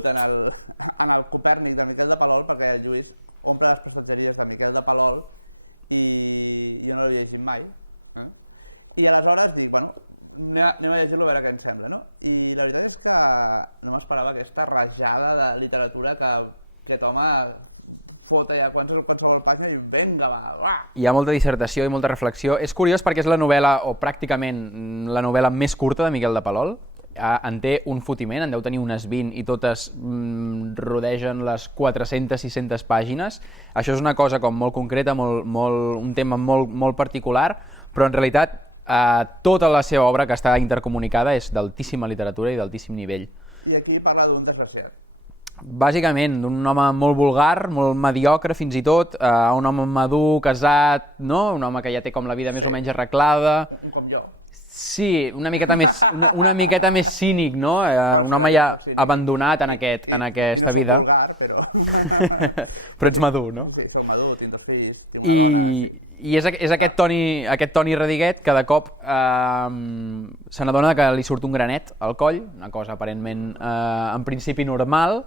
caigut en el Copèrnic de Miquel de Palol, perquè el Lluís omple les passatgeries de Miquel de Palol i jo no l'he llegit mai. I aleshores dic, bueno, anem a llegir-lo a veure què ens sembla, no? I la veritat és que no m'esperava aquesta rajada de literatura que aquest home fota ja qualsevol pàgina i venga, va! Hi ha molta dissertació i molta reflexió. És curiós perquè és la novel·la, o pràcticament la novel·la més curta de Miquel de Palol. En té un fotiment, en deu tenir unes 20 i totes rodegen les 400-600 pàgines. Això és una cosa com molt concreta, un tema molt particular, però en realitat tota la seva obra que està intercomunicada és d'altíssima literatura i d'altíssim nivell. I aquí parla d'un desgraciat. Bàsicament, d'un home molt vulgar, molt mediocre fins i tot, un home madur, casat, no? Un home que ja té com la vida més o menys arreglada. Com jo. Sí, una miqueta més cínic, no? Un home ja abandonat en aquesta vida. Però ets madur, no? Sí, soc madur, tinc 2 fills. I és aquest Toni Radiguet que de cop se n'adona que li surt un granet al coll, una cosa aparentment en principi normal.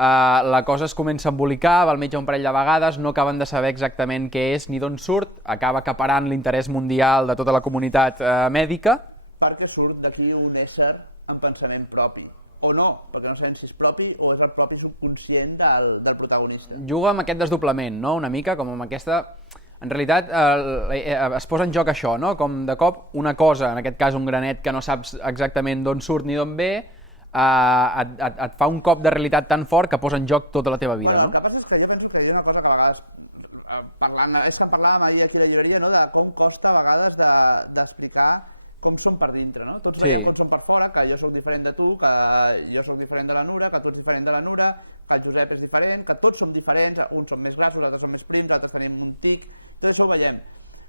La cosa es comença a embolicar, va al metge un parell de vegades, no acaben de saber exactament què és ni d'on surt, acaba acaparant l'interès mundial de tota la comunitat mèdica. Perquè surt d'aquí un ésser amb pensament propi. O no, perquè no sabem si és propi o és el propi subconscient del protagonista. Juga amb aquest desdoblament, no? Una mica com amb aquesta... En realitat es posa en joc això, no? Com de cop una cosa, en aquest cas un granet que no saps exactament d'on surt ni d'on ve, et fa un cop de realitat tan fort que posa en joc tota la teva vida, no? El que passa és que jo penso que hi ha una cosa que a vegades, és que en parlàvem ahir aquí a la llibreria, no? De com costa a vegades d'explicar com són per dintre, no? Tots veiem com són per fora, que jo sóc diferent de tu, que jo sóc diferent de la Nura, que tu ets diferent de la Nura, que el Josep és diferent, que tots som diferents, uns són més grassos, altres són més prims, altres tenim un tic, tot això ho veiem.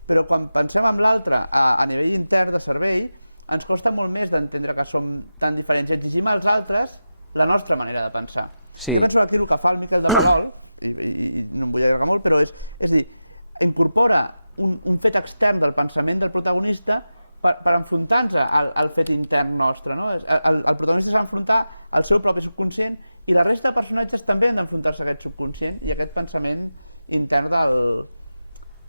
Però quan pensem en l'altre a nivell intern de cervell, ens costa molt més d'entendre que som tan diferents i exigim als altres la nostra manera de pensar. Sí. Jo penso que aquí el que fa el Miquel de Palol, i no em vull allargar molt, però és dir, incorpora un fet extern del pensament del protagonista per enfrontar-nos al fet intern nostre, no? El protagonista s'ha d'enfrontar al seu propi subconscient i la resta de personatges també han d'enfrontar-se a aquest subconscient i a aquest pensament intern del...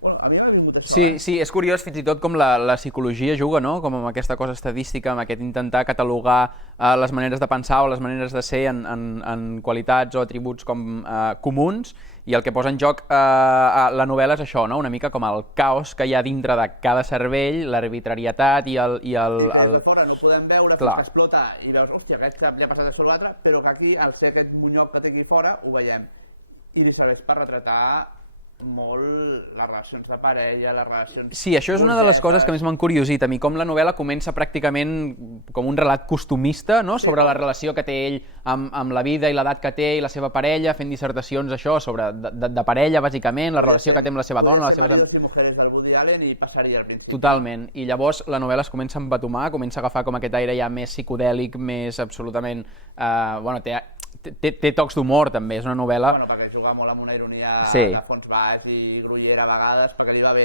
Bueno, a mi m'ha vingut això. Sí, és curiós fins i tot com la psicologia juga, no? Com amb aquesta cosa estadística, amb aquest intentar catalogar les maneres de pensar o les maneres de ser en qualitats o atributs com comuns, i el que posa en joc la novel·la és això, no? Una mica com el caos que hi ha dintre de cada cervell, l'arbitrarietat i el... Sí, de fora no podem veure que explota i veus, hòstia, aquest li ha passat això a l'altre, però que aquí, al ser aquest monyoc que té aquí fora, ho veiem. I li serveix per retratar molt les relacions de parella, les relacions... Sí, això és una de les coses que més m'han curiosit a mi, com la novel·la comença pràcticament com un relat costumista, no? Sobre la relació que té ell amb la vida i l'edat que té i la seva parella, fent dissertacions això sobre de parella, bàsicament, la relació que té amb la seva dona, les seves... Maridos y mujeres del Woody Allen i passaria al principi. Totalment, i llavors la novel·la es comença a embatomar, comença a agafar com aquest aire ja més psicodèlic, més absolutament... Bueno, té tocs d'humor també, és una novel·la... Bueno, perquè juga molt amb una ironia de fons baix i grullera a vegades, perquè li va bé.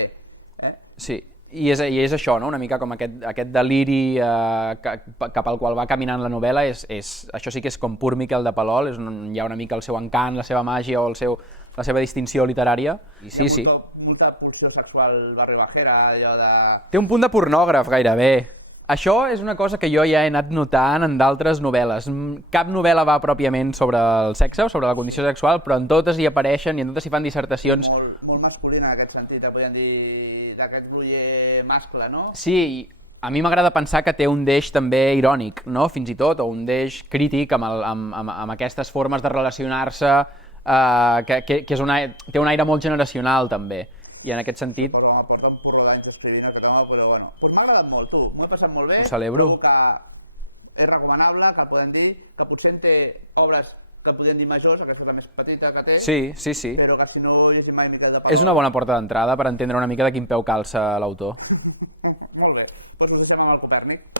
Sí, i és això, no? Una mica com aquest deliri cap al qual va caminant la novel·la, això sí que és com pur Miquel de Palol, hi ha una mica el seu encant, la seva màgia o la seva distinció literària. I sí, hi ha molta pulsió sexual barribajera, allò de... Té un punt de pornògraf, gairebé. Això és una cosa que jo ja he anat notant en d'altres novel·les. Cap novel·la va pròpiament sobre el sexe o sobre la condició sexual, però en totes hi apareixen i en totes hi fan dissertacions... Molt masculina en aquest sentit, podríem dir d'aquest gruller mascle, no? Sí, a mi m'agrada pensar que té un deix també irònic, no? Fins i tot, o un deix crític amb aquestes formes de relacionar-se, que té un aire molt generacional també. I en aquest sentit... Porta un porró d'anys escrivint aquest home, però bueno, doncs m'ha agradat molt, tu, m'ho he passat molt bé. Ho celebro. Que és recomanable, que podem dir, que potser en té obres que podem dir majors, aquesta és la més petita que té, sí. Però que si no llegim mai Miquel de Palol... És una bona porta d'entrada per entendre una mica de quin peu calça l'autor. Molt bé, doncs us deixem amb el Copèrnic.